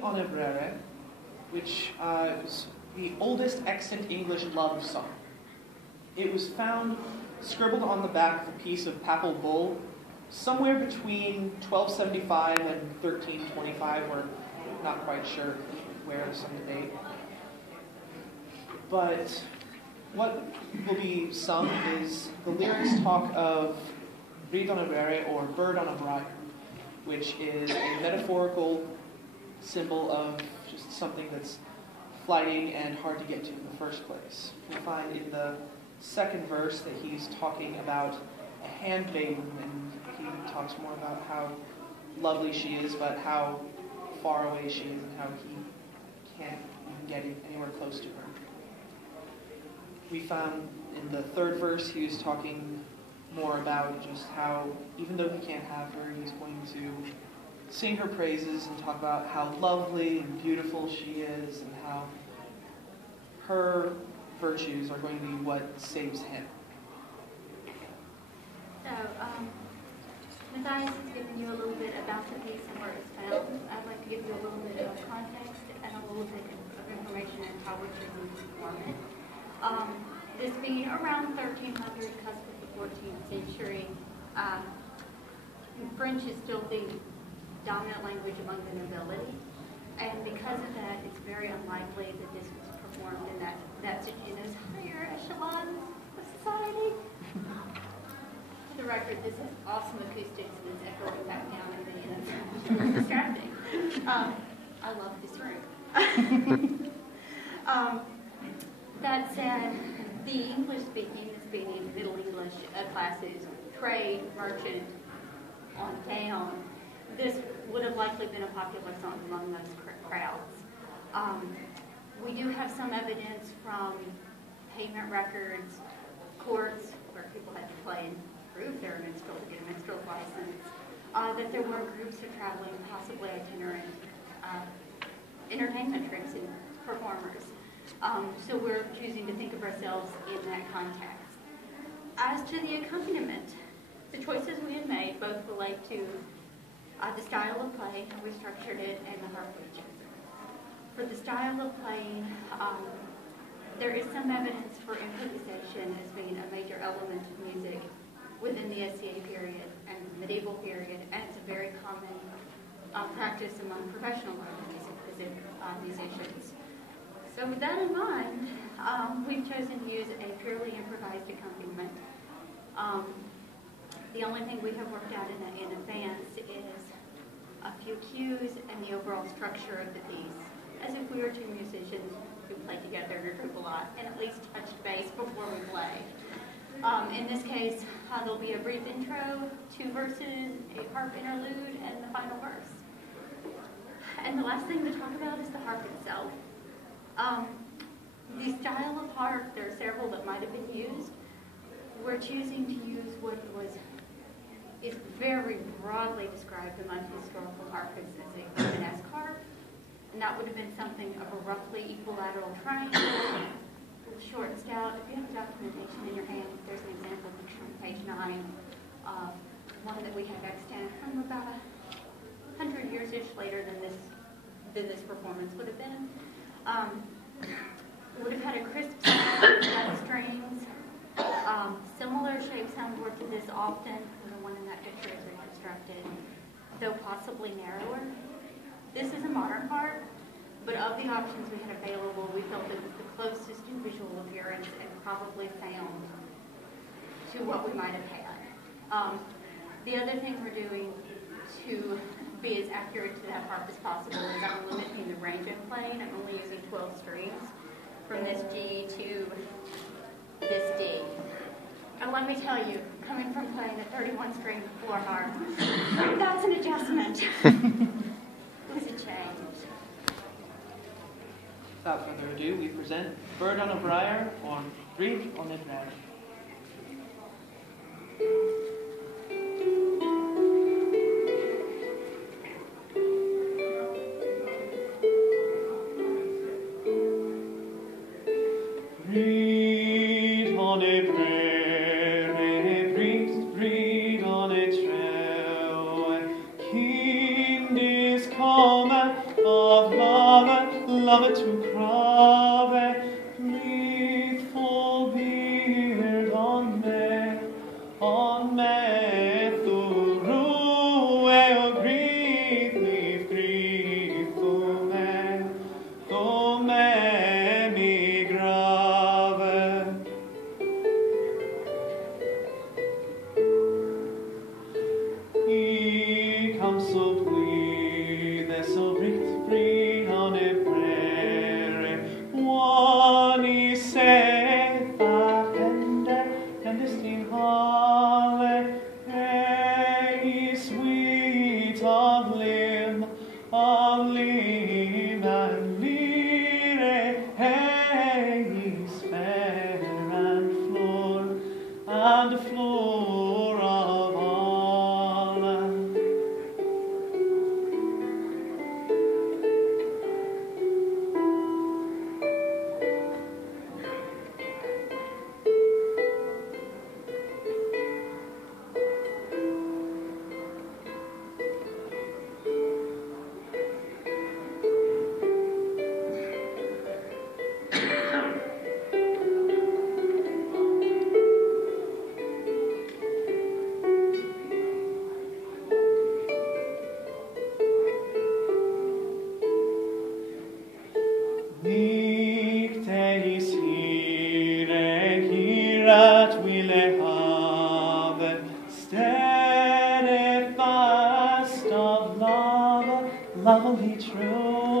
bryd on brere, which is the oldest extant English love song. It was found scribbled on the back of a piece of papal bull somewhere between 1275 and 1325. We're not quite sure where, there's some debate. But what will be sung is the lyrics talk of bryd on brere, or bird on a briar, which is a metaphorical symbol of just something that's flighting and hard to get to in the first place. We find in the second verse that he's talking about a handmaiden, and he talks more about how lovely she is, but how far away she is and how he can't even get anywhere close to her. We found in the third verse he was talking more about just how, even though he can't have her, he's going to sing her praises and talk about how lovely and beautiful she is and how her virtues are going to be what saves him. So, Mathias has given you a little bit about the piece and where it's found. I'd like to give you a little bit of context and a little bit of information on how we're choosing to perform it. This being around 1300, cusp of the 14th century, French is still the dominant language among the nobility, and because of that, it's very unlikely that this was performed in those higher echelons of society. For the record, this is awesome acoustics and it's echoing back down at me, and it's really distracting. I love this room. That said, the English-speaking, Middle English classes, trade, merchant, on down, this would have likely been a popular song among those crowds. We do have some evidence from payment records, courts, where people had to play and prove they're a minstrel to get a minstrel's license, that there were groups of traveling, possibly itinerant entertainment trips and performers. So we're choosing to think of ourselves in that context. As to the accompaniment, the choices we have made both relate to the style of play, how we structured it, and the harp we chose. For the style of playing, there is some evidence for improvisation as being a major element of music within the SCA period and the medieval period, and it's a very common practice among professional musicians. So with that in mind, we've chosen to use a purely improvised accompaniment. The only thing we have worked out in advance is a few cues and the overall structure of the piece, as if we were two musicians who played together in a group a lot and at least touched base before we play. In this case, there'll be a brief intro, 2 verses, a harp interlude, and the final verse. And the last thing to talk about is the harp itself. The style of harp, there are several that might have been used. We're choosing to use what is very broadly described among historical harpists as a Romanesque harp, and that would have been something of a roughly equilateral triangle, short and stout. If you have the documentation in your hand, there's an example picture on page 9 of one that we have extant from about 100 years-ish later than this performance would have been. Would have had a crisp sound, flat strings, similar shape soundboard to this often, and the one in that picture is reconstructed, though possibly narrower. This is a modern harp, but of the options we had available, we felt it was the closest in visual appearance and probably sound to what we might have had. The other thing we're doing to be as accurate to that harp as possible is I'm limiting the range I'm playing. I'm only using 12 strings from this G to this D. And let me tell you, coming from playing a 31-string floor harp, that's an adjustment. It was a change. Without further ado, we present Bird on a Briar or Bryd on a Brere. Bryd on a brere, bryd on a trail. Kind is come of to crave, faithful beard on me, through o grief, through me mi grave. I come so blithe, so bryd on a brere, one I saith that endestin hale, sweet of limb and lyre, is fair and floor of all. Nicteis here at wille have, steadfast of love, lovely true.